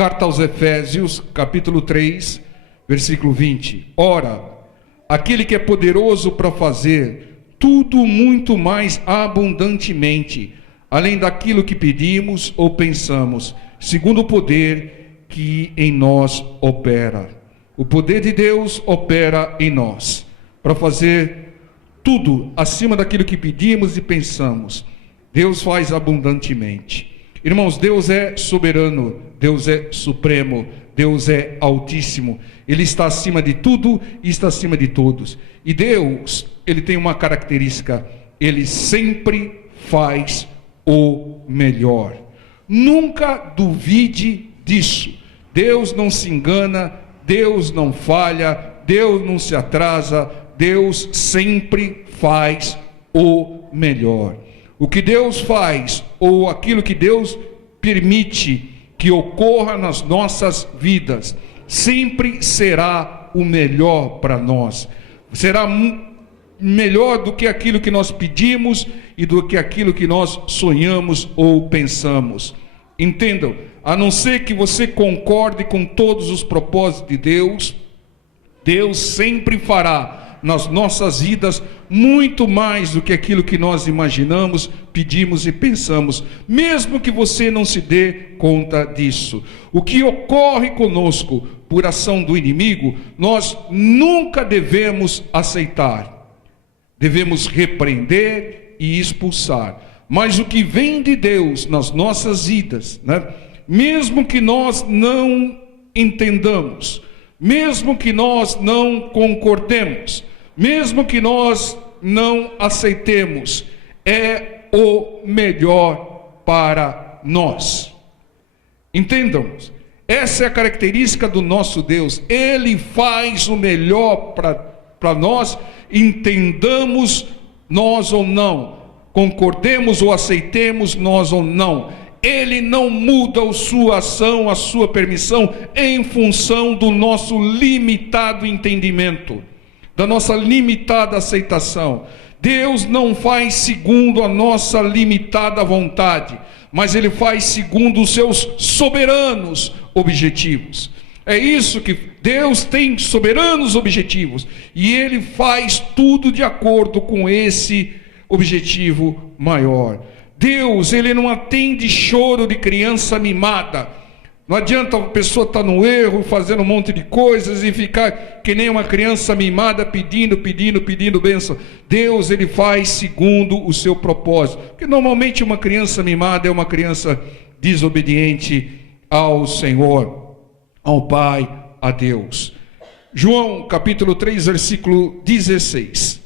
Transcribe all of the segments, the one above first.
Carta aos Efésios, capítulo 3, versículo 20. Ora, aquele que é poderoso para fazer tudo muito mais abundantemente, além daquilo que pedimos ou pensamos, segundo o poder que em nós opera. O poder de Deus opera em nós, para fazer tudo acima daquilo que pedimos e pensamos. Deus faz abundantemente. Irmãos, Deus é soberano, Deus é supremo, Deus é altíssimo. Ele está acima de tudo e está acima de todos. E Deus, Ele tem uma característica: Ele sempre faz o melhor. Nunca duvide disso. Deus não se engana, Deus não falha, Deus não se atrasa, Deus sempre faz o melhor. O que Deus faz, ou aquilo que Deus permite que ocorra nas nossas vidas, sempre será o melhor para nós. Será melhor do que aquilo que nós pedimos e do que aquilo que nós sonhamos ou pensamos. Entendam, a não ser que você concorde com todos os propósitos de Deus, Deus sempre fará nas nossas vidas muito mais do que aquilo que nós imaginamos, pedimos e pensamos, mesmo que você não se dê conta disso. O que ocorre conosco por ação do inimigo, nós nunca devemos aceitar. Devemos repreender e expulsar. Mas o que vem de Deus nas nossas vidas, mesmo que nós não entendamos, mesmo que nós não concordemos, mesmo que nós não aceitemos, é o melhor para nós. Entendam, essa é a característica do nosso Deus. Ele faz o melhor para nós, entendamos nós ou não, concordemos ou aceitemos nós ou não. Ele não muda a sua ação, a sua permissão, em função do nosso limitado entendimento, da nossa limitada aceitação. Deus não faz segundo a nossa limitada vontade, mas Ele faz segundo os seus soberanos objetivos. É isso que Deus tem, soberanos objetivos, e Ele faz tudo de acordo com esse objetivo maior. Deus, Ele não atende choro de criança mimada. Não adianta a pessoa estar no erro, fazendo um monte de coisas e ficar que nem uma criança mimada pedindo bênção. Deus, Ele faz segundo o seu propósito. Porque normalmente uma criança mimada é uma criança desobediente ao Senhor, ao Pai, a Deus. João capítulo 3, versículo 16.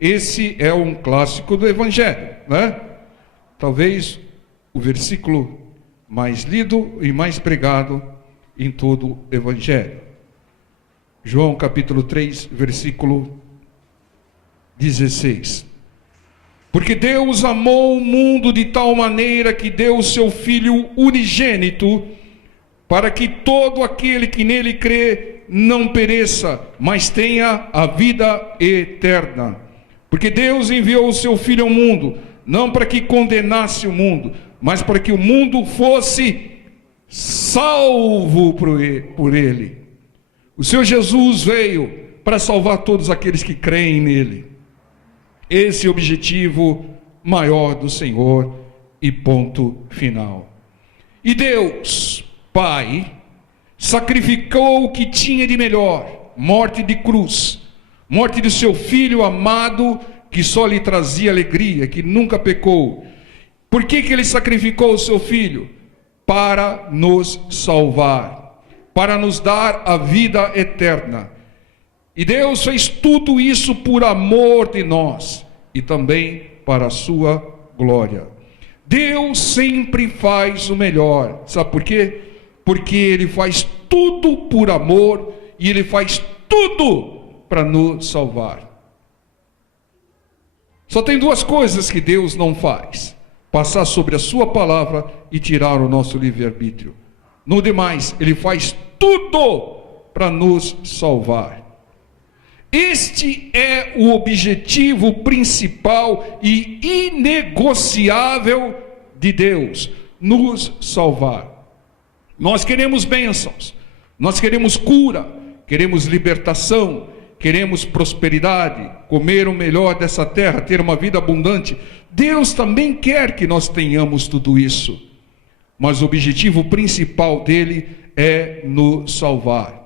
Esse é um clássico do Evangelho, Talvez o versículo mais lido e mais pregado em todo o Evangelho. João capítulo 3, versículo 16. Porque Deus amou o mundo de tal maneira que deu o seu Filho unigênito, para que todo aquele que nele crê não pereça, mas tenha a vida eterna. Porque Deus enviou o seu Filho ao mundo, não para que condenasse o mundo, mas para que o mundo fosse salvo por Ele. O Senhor Jesus veio para salvar todos aqueles que creem nele. Esse é o objetivo maior do Senhor e ponto final. E Deus, Pai, sacrificou o que tinha de melhor, morte de cruz, morte de seu Filho amado, que só lhe trazia alegria, que nunca pecou. Por que Ele sacrificou o seu Filho? Para nos salvar, para nos dar a vida eterna. E Deus fez tudo isso por amor de nós e também para a sua glória. Deus sempre faz o melhor. Sabe por quê? Porque Ele faz tudo por amor e Ele faz tudo para nos salvar. Só tem duas coisas que Deus não faz: passar sobre a sua palavra e tirar o nosso livre-arbítrio. No demais, Ele faz tudo para nos salvar. Este é o objetivo principal e inegociável de Deus: nos salvar. Nós queremos bênçãos, nós queremos cura, queremos libertação, queremos prosperidade, comer o melhor dessa terra, ter uma vida abundante. Deus também quer que nós tenhamos tudo isso, mas o objetivo principal dele é nos salvar.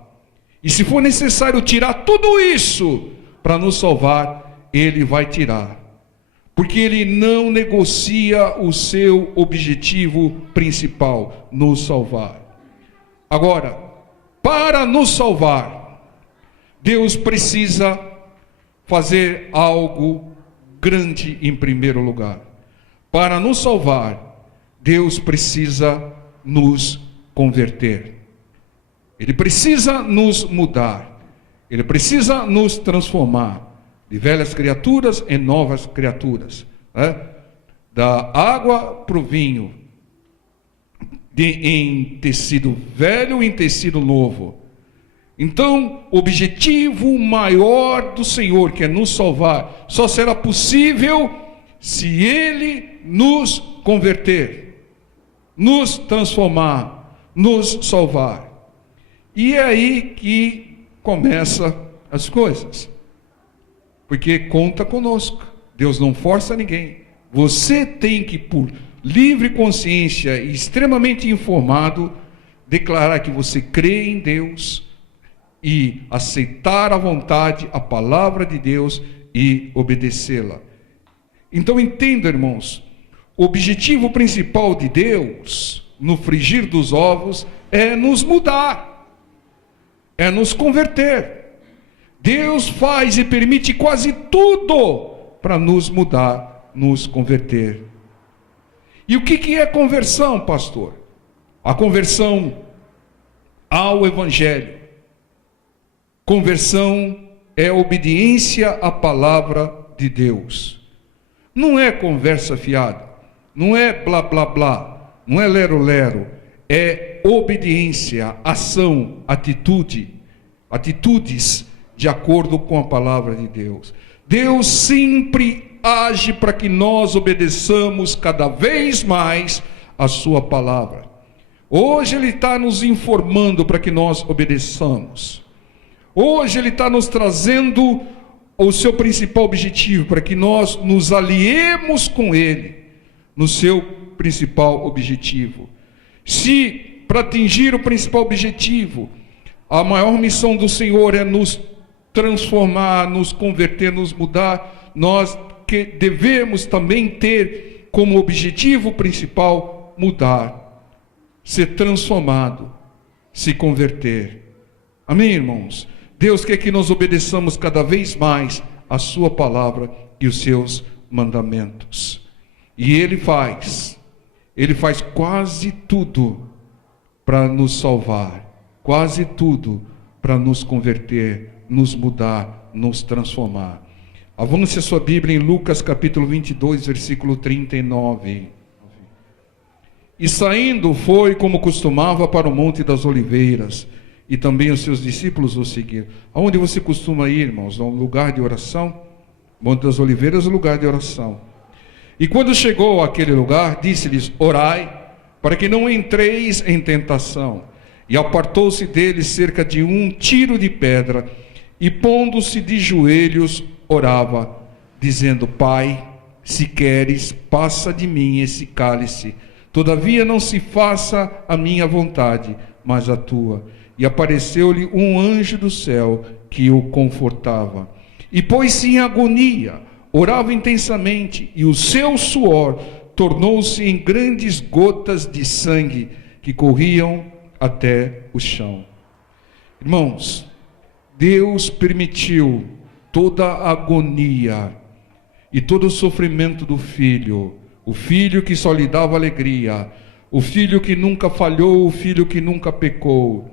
E se for necessário tirar tudo isso para nos salvar, ele vai tirar, porque ele não negocia o seu objetivo principal, nos salvar. Agora, para nos salvar, Deus precisa fazer algo grande em primeiro lugar. Para nos salvar, Deus precisa nos converter. Ele precisa nos mudar. Ele precisa nos transformar de velhas criaturas em novas criaturas, né? Da água para o vinho, em tecido velho em tecido novo. Então, o objetivo maior do Senhor, que é nos salvar, só será possível se Ele nos converter, nos transformar, nos salvar. E é aí que começa as coisas, porque conta conosco. Deus não força ninguém. Você tem que, por livre consciência e extremamente informado, declarar que você crê em Deus e aceitar à vontade a palavra de Deus e obedecê-la. Então entenda, irmãos, o objetivo principal de Deus no frigir dos ovos é nos mudar, é nos converter. Deus faz e permite quase tudo para nos mudar, nos converter. E o que é conversão, pastor? A conversão ao Evangelho. Conversão é obediência à palavra de Deus. Não é conversa fiada, não é blá blá blá, não é lero lero, é obediência, ação, atitudes de acordo com a palavra de Deus. Deus sempre age para que nós obedeçamos cada vez mais a sua palavra. Hoje Ele está nos informando para que nós obedeçamos. Hoje Ele está nos trazendo o seu principal objetivo, para que nós nos aliemos com Ele, no seu principal objetivo. Se para atingir o principal objetivo, a maior missão do Senhor é nos transformar, nos converter, nos mudar, nós que devemos também ter como objetivo principal mudar, ser transformado, se converter. Amém, irmãos? Deus quer que nós obedeçamos cada vez mais a sua palavra e os seus mandamentos. E Ele faz quase tudo para nos salvar, quase tudo para nos converter, nos mudar, nos transformar. Avance a sua Bíblia em Lucas capítulo 22, versículo 39. E saindo foi, como costumava, para o Monte das Oliveiras, e também os seus discípulos o seguiram. Aonde você costuma ir, irmãos? A um lugar de oração? Monte das Oliveiras é um lugar de oração. E quando chegou àquele lugar, disse-lhes: orai, para que não entreis em tentação. E apartou-se deles cerca de um tiro de pedra, e pondo-se de joelhos, orava, dizendo: Pai, se queres, passa de mim esse cálice. Todavia não se faça a minha vontade, mas a tua. E apareceu-lhe um anjo do céu que o confortava. E pôs-se em agonia, orava intensamente, e o seu suor tornou-se em grandes gotas de sangue que corriam até o chão. Irmãos, Deus permitiu toda a agonia e todo o sofrimento do filho, o filho que só lhe dava alegria, o filho que nunca falhou, o filho que nunca pecou.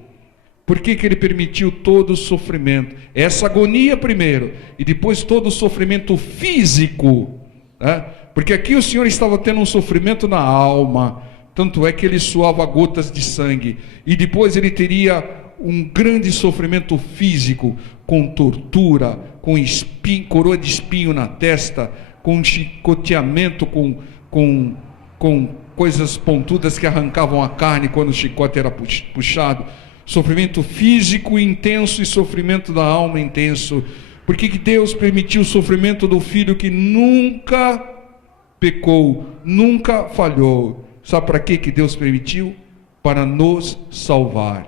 Por que Ele permitiu todo o sofrimento? Essa agonia primeiro, e depois todo o sofrimento físico, né? Porque aqui o Senhor estava tendo um sofrimento na alma, tanto é que Ele suava gotas de sangue, e depois Ele teria um grande sofrimento físico, com tortura, com espinho, coroa de espinho na testa, com chicoteamento, com com coisas pontudas que arrancavam a carne quando o chicote era puxado. Sofrimento físico intenso e sofrimento da alma intenso. Por que Deus permitiu o sofrimento do filho que nunca pecou, nunca falhou? Sabe para que Deus permitiu? Para nos salvar.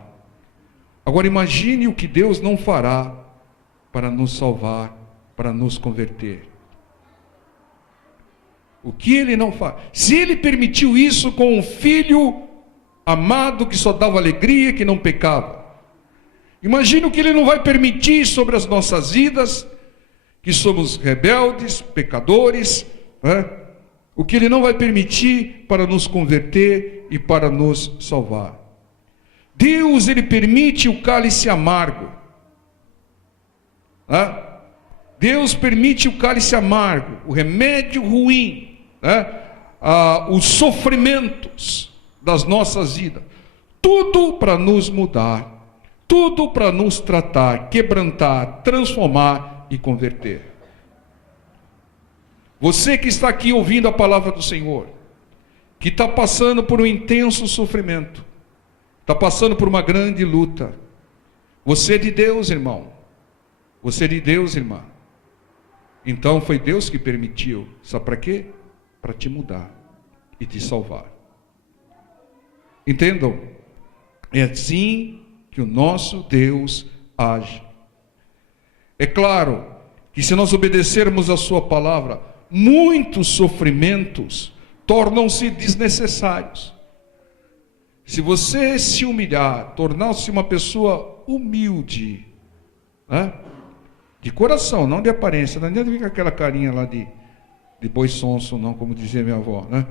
Agora imagine o que Deus não fará para nos salvar, para nos converter. O que Ele não faz? Se Ele permitiu isso com um filho amado que só dava alegria, que não pecava, imagine o que Ele não vai permitir sobre as nossas vidas, que somos rebeldes, pecadores, né? O que Ele não vai permitir para nos converter e para nos salvar. Deus, Ele permite o cálice amargo. Né? Deus permite o cálice amargo, o remédio ruim, né? Os sofrimentos das nossas vidas. Tudo para nos mudar, tudo para nos tratar, quebrantar, transformar e converter. Você que está aqui ouvindo a palavra do Senhor, que está passando por um intenso sofrimento, está passando por uma grande luta, você é de Deus, irmão, você é de Deus, irmã. Então foi Deus que permitiu, sabe para quê? Para te mudar e te salvar. Entendam? É assim que o nosso Deus age. É claro que se nós obedecermos a sua palavra, muitos sofrimentos tornam-se desnecessários. Se você se humilhar, tornar-se uma pessoa humilde, né? De coração, não de aparência, não adianta ficar aquela carinha lá de boi sonso, não, como dizia minha avó, né?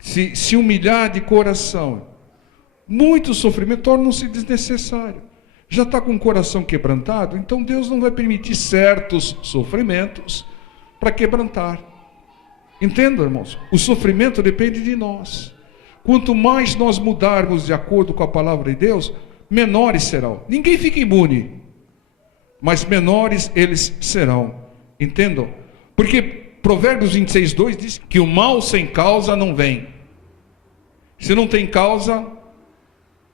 Se humilhar de coração, muitos sofrimentos tornam-se desnecessários. Já está com o coração quebrantado, então Deus não vai permitir certos sofrimentos para quebrantar. Entendam, irmãos? O sofrimento depende de nós. Quanto mais nós mudarmos de acordo com a palavra de Deus, menores serão. Ninguém fica imune, mas menores eles serão. Entendam? Porque Provérbios 26:2 diz que o mal sem causa não vem. Se não tem causa,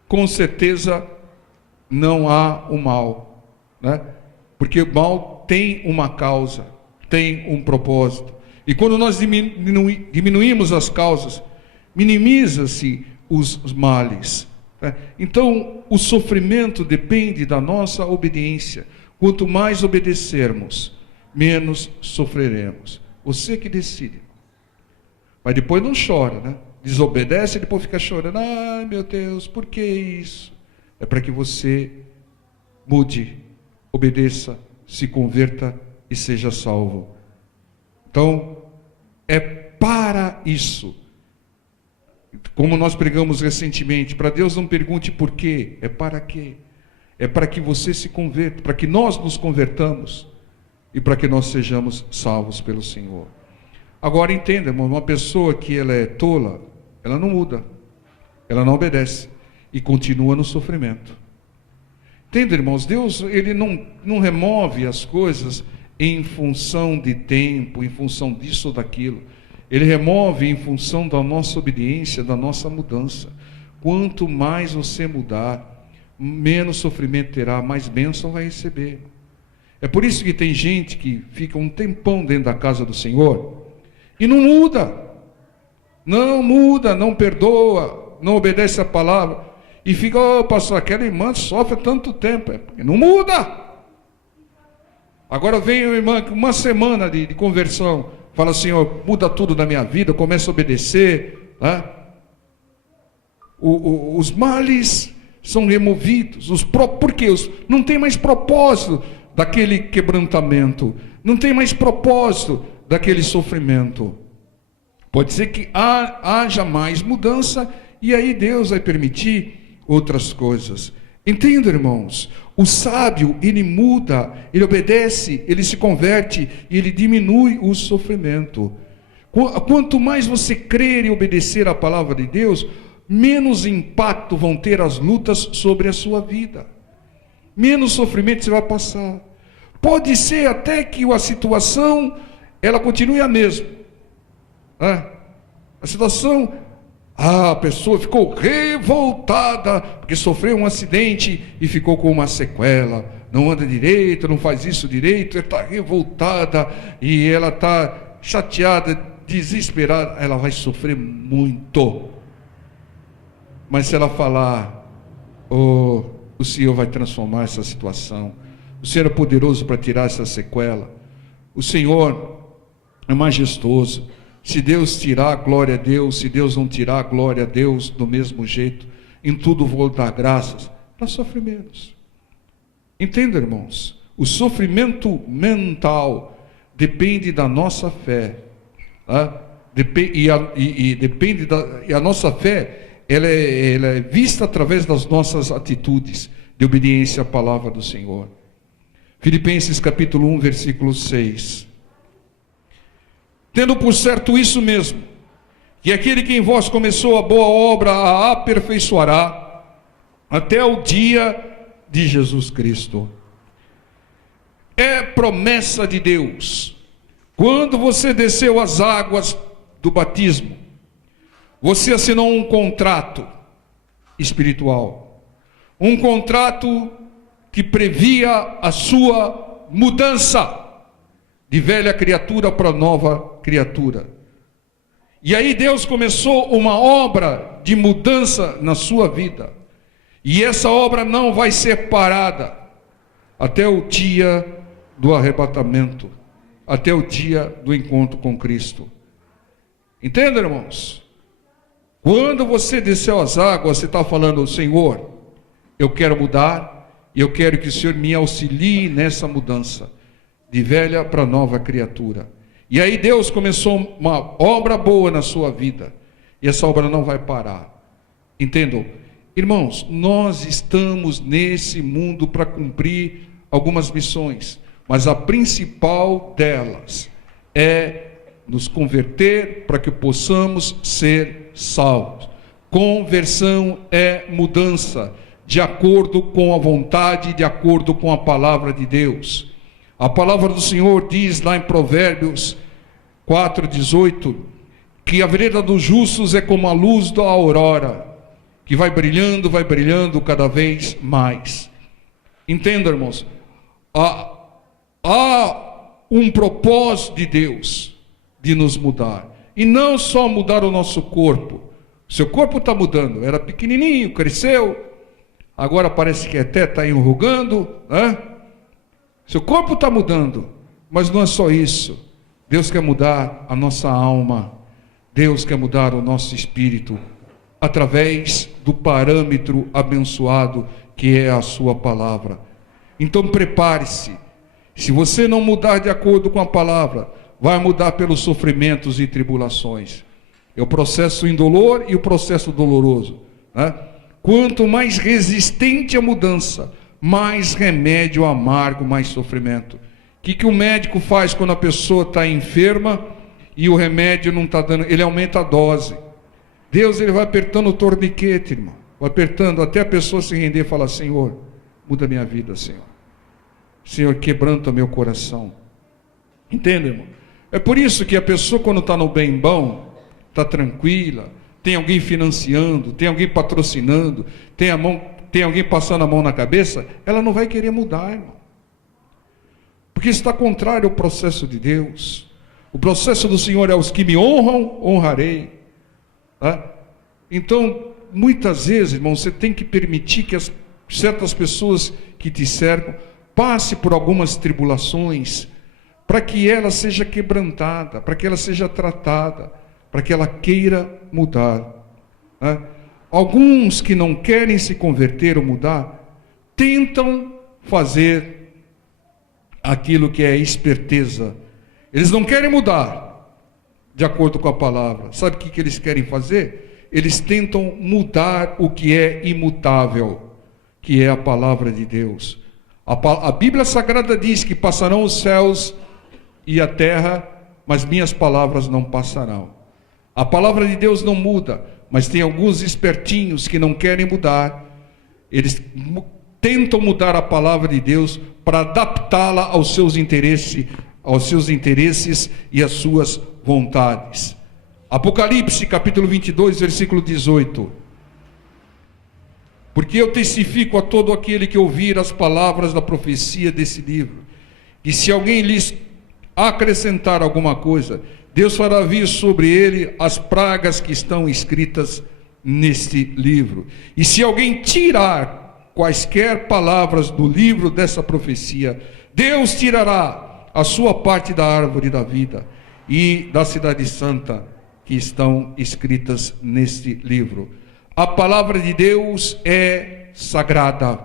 com certeza não há o mal, né? Porque o mal tem uma causa, tem um propósito. E quando nós diminuímos as causas, minimiza-se os males, né? Então o sofrimento depende da nossa obediência. Quanto mais obedecermos, menos sofreremos. Você que decide. Mas depois não chora, né? Desobedece e depois fica chorando. Ai, meu Deus, por que isso? É para que você mude, obedeça, se converta e seja salvo. Então, é para isso. Como nós pregamos recentemente, para Deus não pergunte por quê, é para quê? É para que você se converta, para que nós nos convertamos e para que nós sejamos salvos pelo Senhor. Agora entenda, irmão, uma pessoa que ela é tola, ela não muda, ela não obedece e continua no sofrimento. Entenda, irmãos, Deus ele não remove as coisas em função de tempo, em função disso ou daquilo. Ele remove em função da nossa obediência, da nossa mudança. Quanto mais você mudar, menos sofrimento terá, mais bênção vai receber. É por isso que tem gente que fica um tempão dentro da casa do Senhor e não muda, não perdoa, não obedece a palavra e fica, pastor, aquela irmã sofre tanto tempo, porque não muda. Agora vem uma irmã com uma semana de conversão, fala assim, muda tudo na minha vida, começa a obedecer, né? Os males são removidos, porque não tem mais propósito daquele quebrantamento, não tem mais propósito daquele sofrimento. Pode ser que haja mais mudança e aí Deus vai permitir outras coisas. Entenda, irmãos, o sábio, ele muda, ele obedece, ele se converte e ele diminui o sofrimento. Quanto mais você crer e obedecer à palavra de Deus, menos impacto vão ter as lutas sobre a sua vida. Menos sofrimento você vai passar. Pode ser até que a situação ela continue a mesma, né? A situação, a pessoa ficou revoltada, porque sofreu um acidente e ficou com uma sequela. Não anda direito, não faz isso direito, ela está revoltada e ela está chateada, desesperada, ela vai sofrer muito. Mas se ela falar, o Senhor vai transformar essa situação, o Senhor é poderoso para tirar essa sequela, o Senhor é majestoso. Se Deus tirar, glória a Deus. Se Deus não tirar, glória a Deus. Do mesmo jeito, em tudo vou dar graças, para sofrer menos. Entenda, irmãos, o sofrimento mental depende da nossa fé, tá? E a nossa fé, ela é vista através das nossas atitudes de obediência à palavra do Senhor. Filipenses capítulo 1, versículo 6. Tendo por certo isso mesmo, que aquele que em vós começou a boa obra a aperfeiçoará até o dia de Jesus Cristo. É promessa de Deus. Quando você desceu as águas do batismo, você assinou um contrato espiritual, um contrato que previa a sua mudança de velha criatura para nova criatura. E aí Deus começou uma obra de mudança na sua vida. E essa obra não vai ser parada até o dia do arrebatamento, até o dia do encontro com Cristo. Entenda, irmãos? Quando você desceu as águas, você está falando, Senhor, eu quero mudar, e eu quero que o Senhor me auxilie nessa mudança, de velha para nova criatura. E aí Deus começou uma obra boa na sua vida, e essa obra não vai parar. Entendam? Irmãos, nós estamos nesse mundo para cumprir algumas missões, mas a principal delas é nos converter para que possamos ser salvos. Conversão é mudança, de acordo com a vontade, de acordo com a palavra de Deus. A palavra do Senhor diz lá em Provérbios 4:18, que a vereda dos justos é como a luz da aurora, que vai brilhando cada vez mais. Entenda, irmãos, há um propósito de Deus de nos mudar, e não só mudar o nosso corpo. Seu corpo está mudando, era pequenininho, cresceu, agora parece que até está enrugando, né? Seu corpo está mudando, mas não é só isso. Deus quer mudar a nossa alma, Deus quer mudar o nosso espírito, através do parâmetro abençoado que é a sua palavra. Então prepare-se. Se você não mudar de acordo com a palavra, vai mudar pelos sofrimentos e tribulações. É o processo indolor e o processo doloroso, né? Quanto mais resistente a mudança, mais remédio amargo, mais sofrimento. O que o médico faz quando a pessoa está enferma e o remédio não está dando? Ele aumenta a dose. Deus, ele vai apertando o torniquete, irmão, vai apertando até a pessoa se render e falar, Senhor, muda minha vida, Senhor. Senhor, quebranta meu coração. Entende, irmão? É por isso que a pessoa, quando está no bem bom, está tranquila, tem alguém financiando, tem alguém patrocinando, tem alguém passando a mão na cabeça, ela não vai querer mudar, irmão. Porque está contrário ao processo de Deus. O processo do Senhor é: os que me honram, honrarei. Tá? Então, muitas vezes, irmão, você tem que permitir que certas pessoas que te cercam passe por algumas tribulações, para que ela seja quebrantada, para que ela seja tratada, para que ela queira mudar. Né? Alguns que não querem se converter ou mudar, tentam fazer aquilo que é esperteza. Eles não querem mudar de acordo com a palavra. Sabe o que eles querem fazer? Eles tentam mudar o que é imutável, que é a palavra de Deus. A Bíblia Sagrada diz que passarão os céus e a terra, mas minhas palavras não passarão. A palavra de Deus não muda, mas tem alguns espertinhos que não querem mudar. Eles tentam mudar a palavra de Deus para adaptá-la aos seus interesses e às suas vontades. Apocalipse capítulo 22, versículo 18. Porque eu testifico a todo aquele que ouvir as palavras da profecia desse livro, que se alguém lhes acrescentar alguma coisa, Deus fará vir sobre ele as pragas que estão escritas neste livro. E se alguém tirar quaisquer palavras do livro dessa profecia, Deus tirará a sua parte da árvore da vida e da cidade santa que estão escritas neste livro. A palavra de Deus é sagrada.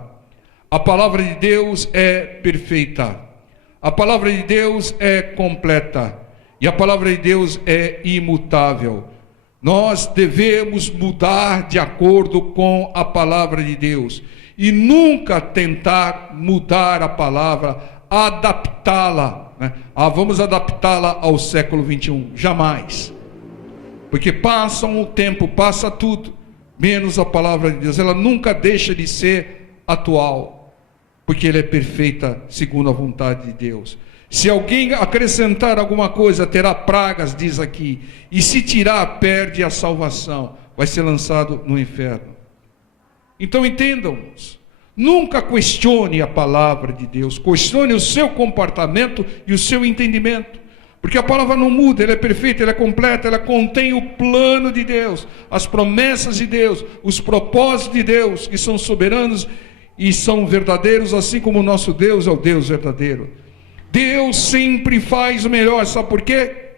A palavra de Deus é perfeita. A palavra de Deus é completa. E a palavra de Deus é imutável. Nós devemos mudar de acordo com a palavra de Deus. E nunca tentar mudar a palavra, adaptá-la, né? Vamos adaptá-la ao século 21. Jamais. Porque passa o tempo, passa tudo, menos a palavra de Deus. Ela nunca deixa de ser atual, porque ela é perfeita segundo a vontade de Deus. Se alguém acrescentar alguma coisa, terá pragas, diz aqui, e se tirar, perde a salvação, vai ser lançado no inferno. Então entendam-nos, nunca questione a palavra de Deus, questione o seu comportamento e o seu entendimento, porque a palavra não muda, ela é perfeita, ela é completa, ela contém o plano de Deus, as promessas de Deus, os propósitos de Deus, que são soberanos e são verdadeiros, assim como o nosso Deus é o Deus verdadeiro. Deus sempre faz o melhor, sabe por quê?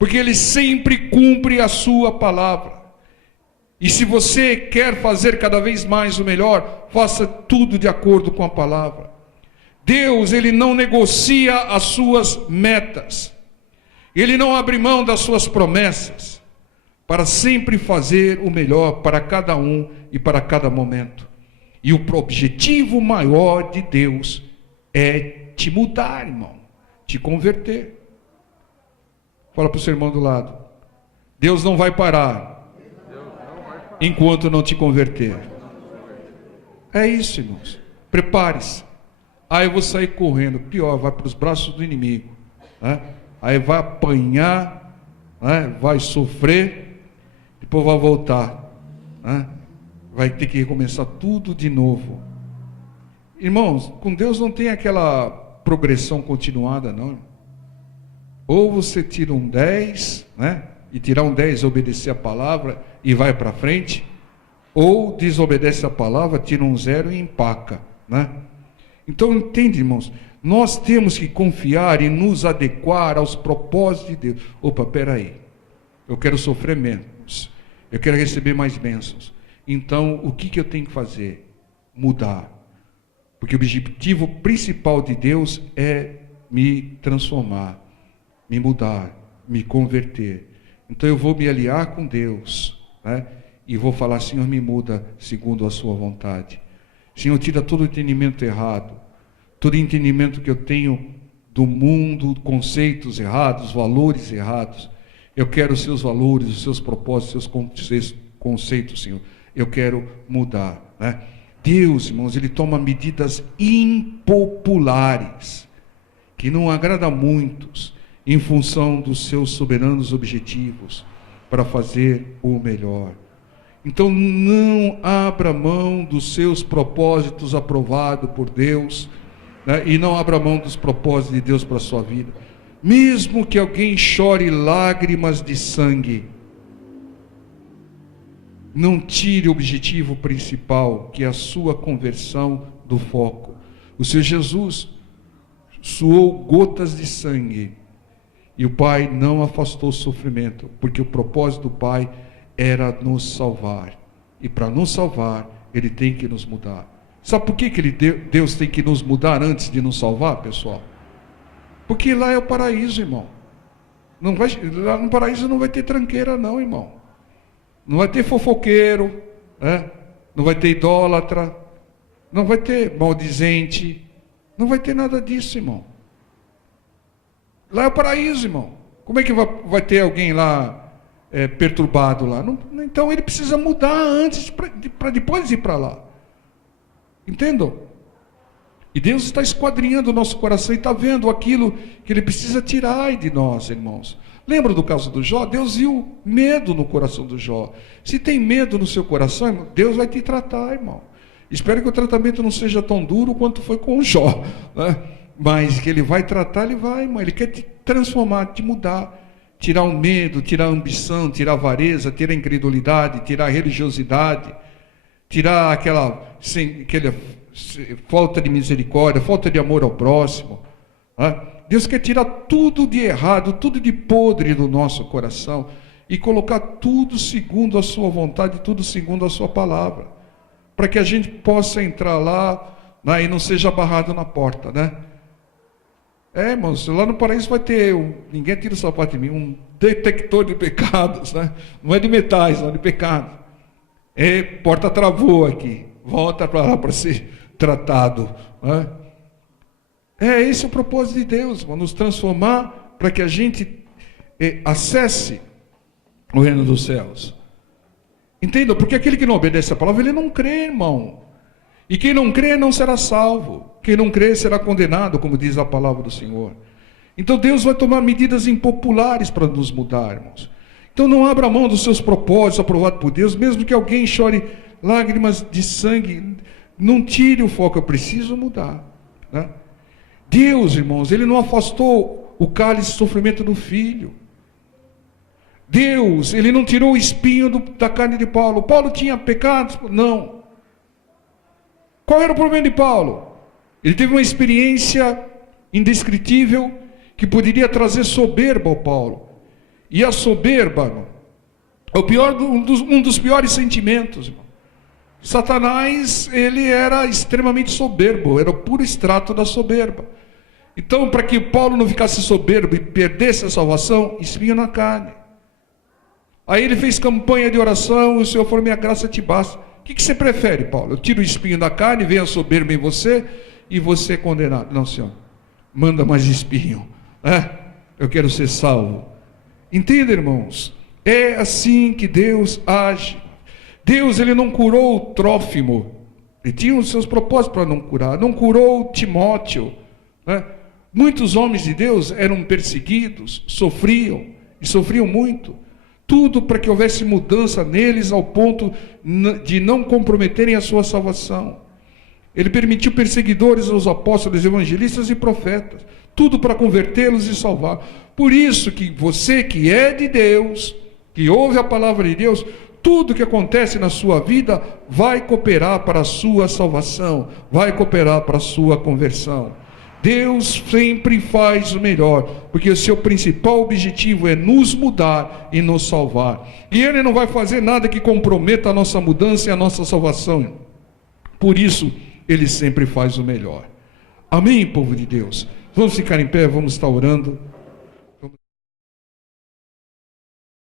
Porque Ele sempre cumpre a sua palavra. E se você quer fazer cada vez mais o melhor, faça tudo de acordo com a palavra. Deus, Ele não negocia as suas metas. Ele não abre mão das suas promessas, para sempre fazer o melhor para cada um e para cada momento. E o objetivo maior de Deus é te mudar, irmão, te converter. Fala para o seu irmão do lado: Deus não vai parar enquanto não te converter. É isso, irmãos. Prepare-se. Aí eu vou sair correndo. Pior, vai para os braços do inimigo, né? Aí vai apanhar, né? Vai sofrer, depois vai voltar, né? Vai ter que recomeçar tudo de novo. Irmãos, com Deus não tem aquela progressão continuada, não. Ou você tira um 10, né? E tirar um 10 é obedecer a palavra e vai para frente, ou desobedece a palavra, tira um 0 e empaca, né? Então entende, irmãos, nós temos que confiar e nos adequar aos propósitos de Deus. Opa, peraí, eu quero sofrer menos, eu quero receber mais bênçãos. Então o que eu tenho que fazer? Mudar. Porque o objetivo principal de Deus é me transformar, me mudar, me converter. Então eu vou me aliar com Deus, né? E vou falar: Senhor, me muda segundo a sua vontade. Senhor, tira todo o entendimento errado, todo entendimento que eu tenho do mundo, conceitos errados, valores errados. Eu quero os seus valores, os seus propósitos, os seus conceitos, Senhor. Eu quero mudar, né? Deus, irmãos, Ele toma medidas impopulares, que não agradam a muitos, em função dos seus soberanos objetivos, para fazer o melhor. Então não abra mão dos seus propósitos aprovados por Deus, né? E não abra mão dos propósitos de Deus para a sua vida. Mesmo que alguém chore lágrimas de sangue, não tire o objetivo principal, que é a sua conversão, do foco. O Senhor Jesus suou gotas de sangue, e o Pai não afastou o sofrimento, porque o propósito do Pai era nos salvar. E para nos salvar, Ele tem que nos mudar. Sabe por que Deus tem que nos mudar antes de nos salvar, pessoal? Porque lá é o paraíso, irmão. Lá no paraíso não vai ter tranqueira não, irmão. Não vai ter fofoqueiro, né? Não vai ter idólatra, não vai ter maldizente, não vai ter nada disso, irmão. Lá é o paraíso, irmão. Como é que vai ter alguém lá perturbado lá? Não, então ele precisa mudar antes, para depois ir para lá. Entendam? E Deus está esquadrinhando o nosso coração e está vendo aquilo que Ele precisa tirar de nós, irmãos, Lembra do caso do Jó? Deus viu medo no coração do Jó. Se tem medo no seu coração, irmão, Deus vai te tratar, irmão. Espero que o tratamento não seja tão duro quanto foi com o Jó, né? Mas que ele vai tratar, ele vai, irmão. Ele quer te transformar, te mudar. Tirar o medo, tirar a ambição, tirar a avareza, tirar a incredulidade, tirar a religiosidade, tirar aquela falta de misericórdia, falta de amor ao próximo. Né? Deus quer tirar tudo de errado, tudo de podre do nosso coração e colocar tudo segundo a sua vontade, tudo segundo a sua palavra, para que a gente possa entrar lá, né, e não seja barrado na porta, né? Irmãos, lá no paraíso vai ter, ninguém tira o sapato de mim, um detector de pecados, né? Não é de metais, não é de pecado. Porta travou aqui, volta para lá para ser tratado, né? Esse é o propósito de Deus, irmão, nos transformar para que a gente acesse o reino dos céus. Entenda, porque aquele que não obedece a palavra, ele não crê, irmão. E quem não crê não será salvo. Quem não crê será condenado, como diz a palavra do Senhor. Então Deus vai tomar medidas impopulares para nos mudar, irmãos. Então não abra mão dos seus propósitos aprovados por Deus, mesmo que alguém chore lágrimas de sangue, não tire o foco, eu preciso mudar, né? Deus, irmãos, Ele não afastou o cálice de sofrimento do Filho. Deus, Ele não tirou o espinho da carne de Paulo. Paulo tinha pecados? Não. Qual era o problema de Paulo? Ele teve uma experiência indescritível que poderia trazer soberba ao Paulo. E a soberba, irmão, é um dos piores sentimentos, irmão. Satanás, ele era extremamente soberbo, era o puro extrato da soberba. Então, para que Paulo não ficasse soberbo e perdesse a salvação, espinho na carne. Aí ele fez campanha de oração, e o Senhor falou, minha graça te basta. O que você prefere, Paulo? Eu tiro o espinho da carne, venha a soberba em você, e você é condenado. Não, Senhor, manda mais espinho. Eu quero ser salvo. Entenda, irmãos, é assim que Deus age. Deus, Ele não curou o Trófimo. Ele tinha os seus propósitos para não curar. Não curou Timóteo, né? Muitos homens de Deus eram perseguidos, sofriam, e sofriam muito. Tudo para que houvesse mudança neles ao ponto de não comprometerem a sua salvação. Ele permitiu perseguidores aos apóstolos, evangelistas e profetas. Tudo para convertê-los e salvar. Por isso que você que é de Deus, que ouve a palavra de Deus, tudo que acontece na sua vida vai cooperar para a sua salvação, vai cooperar para a sua conversão. Deus sempre faz o melhor, porque o seu principal objetivo é nos mudar e nos salvar. E Ele não vai fazer nada que comprometa a nossa mudança e a nossa salvação. Por isso, Ele sempre faz o melhor. Amém, povo de Deus? Vamos ficar em pé, vamos estar orando.